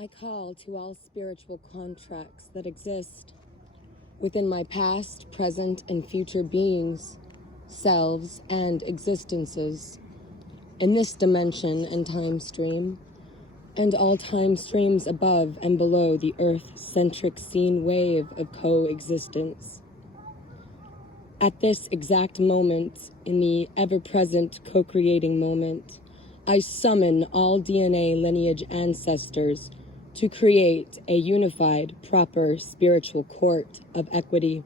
I call to all spiritual contracts that exist within my past, present, and future beings, selves, and existences, in this dimension and time stream, and all time streams above and below the Earth-centric scene wave of coexistence. At this exact moment, in the ever-present co-creating moment, I summon all DNA lineage ancestors to create a unified, proper spiritual court of equity,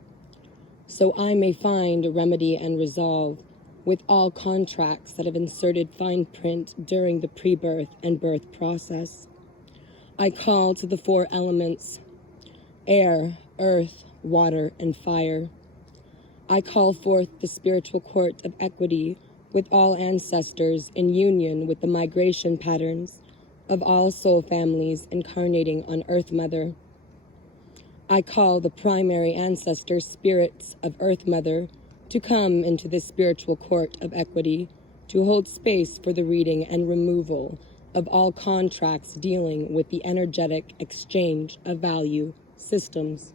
so I may find remedy and resolve with all contracts that have inserted fine print during the pre-birth and birth process. I call to the four elements: air, earth, water, and fire. I call forth the spiritual court of equity with all ancestors in union with the migration patterns of all soul families incarnating on Earth Mother. I call the primary ancestor spirits of Earth Mother to come into this spiritual court of equity to hold space for the reading and removal of all contracts dealing with the energetic exchange of value systems.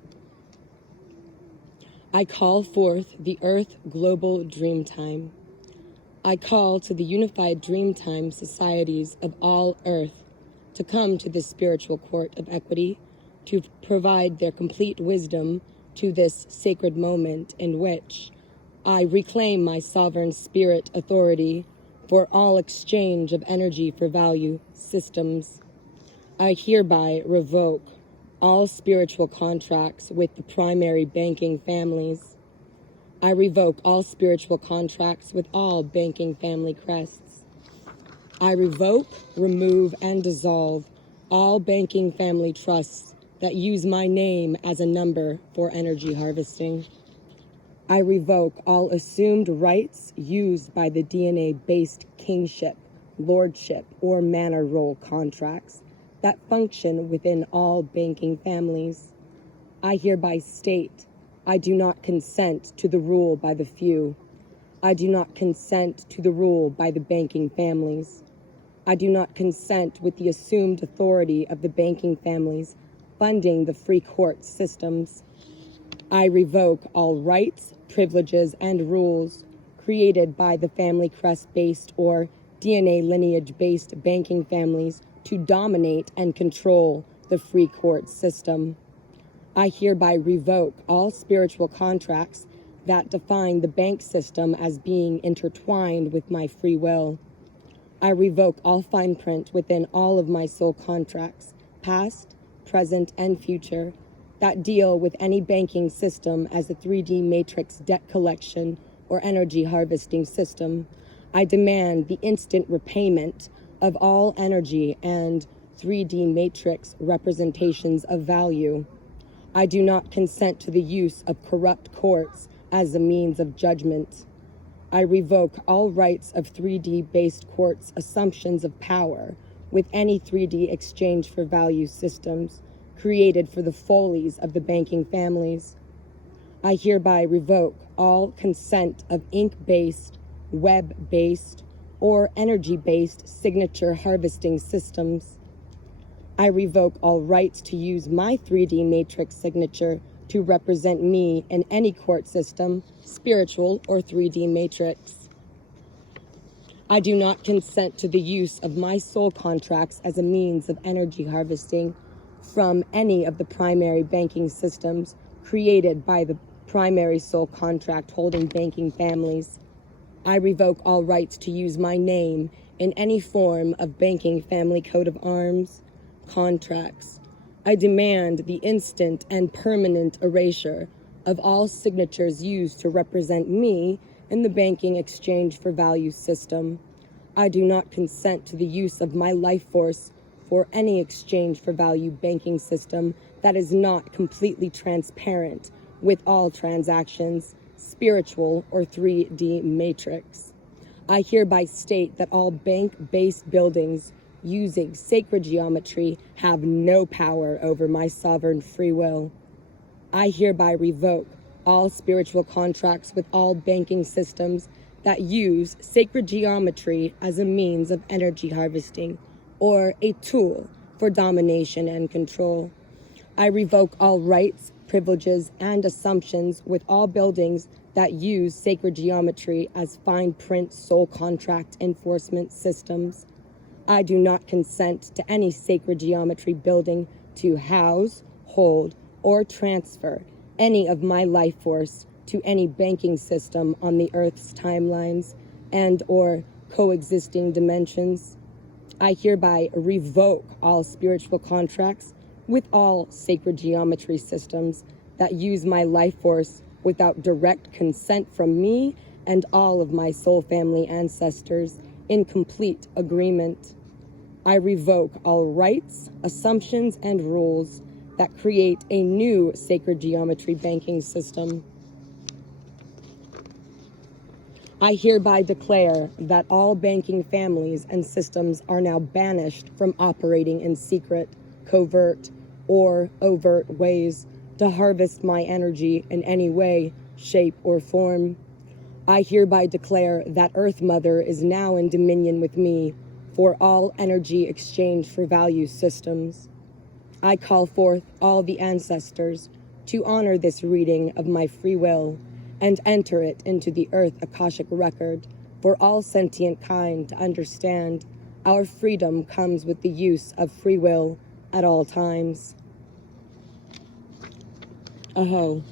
I call forth the Earth Global Dreamtime. I call to the unified Dreamtime societies of all Earth to come to this spiritual court of equity to provide their complete wisdom to this sacred moment in which I reclaim my sovereign spirit authority for all exchange of energy for value systems. I hereby revoke all spiritual contracts with the primary banking families. I revoke all spiritual contracts with all banking family crests. I revoke, remove, and dissolve all banking family trusts that use my name as a number for energy harvesting. I revoke all assumed rights used by the DNA-based kingship, lordship, or manor role contracts that function within all banking families. I hereby state, I do not consent to the rule by the few. I do not consent to the rule by the banking families. I do not consent with the assumed authority of the banking families funding the free court systems. I revoke all rights, privileges, and rules created by the family crest-based or DNA lineage-based banking families to dominate and control the free court system. I hereby revoke all spiritual contracts that define the bank system as being intertwined with my free will. I revoke all fine print within all of my soul contracts, past, present, and future, that deal with any banking system as a 3D matrix debt collection or energy harvesting system. I demand the instant repayment of all energy and 3D matrix representations of value. I do not consent to the use of corrupt courts as a means of judgment. I revoke all rights of 3D-based courts' assumptions of power with any 3D exchange for value systems created for the follies of the banking families. I hereby revoke all consent of ink-based, web-based, or energy-based signature harvesting systems. I revoke all rights to use my 3D matrix signature to represent me in any court system, spiritual or 3D matrix. I do not consent to the use of my soul contracts as a means of energy harvesting from any of the primary banking systems created by the primary soul contract holding banking families. I revoke all rights to use my name in any form of banking family coat of arms, contracts. I demand the instant and permanent erasure of all signatures used to represent me in the banking exchange for value system. I do not consent to the use of my life force for any exchange for value banking system that is not completely transparent with all transactions, spiritual or 3D matrix. I hereby state that all bank-based buildings using sacred geometry have no power over my sovereign free will. I hereby revoke all spiritual contracts with all banking systems that use sacred geometry as a means of energy harvesting or a tool for domination and control. I revoke all rights, privileges, and assumptions with all buildings that use sacred geometry as fine print soul contract enforcement systems. I do not consent to any sacred geometry building to house, hold, or transfer any of my life force to any banking system on the Earth's timelines and or coexisting dimensions. I hereby revoke all spiritual contracts with all sacred geometry systems that use my life force without direct consent from me and all of my soul family ancestors in complete agreement. I revoke all rights, assumptions, and rules that create a new sacred geometry banking system. I hereby declare that all banking families and systems are now banished from operating in secret, covert, or overt ways to harvest my energy in any way, shape, or form. I hereby declare that Earth Mother is now in dominion with me for all energy exchange for value systems. I call forth all the ancestors to honor this reading of my free will and enter it into the Earth Akashic record for all sentient kind to understand our freedom comes with the use of free will at all times. Aho.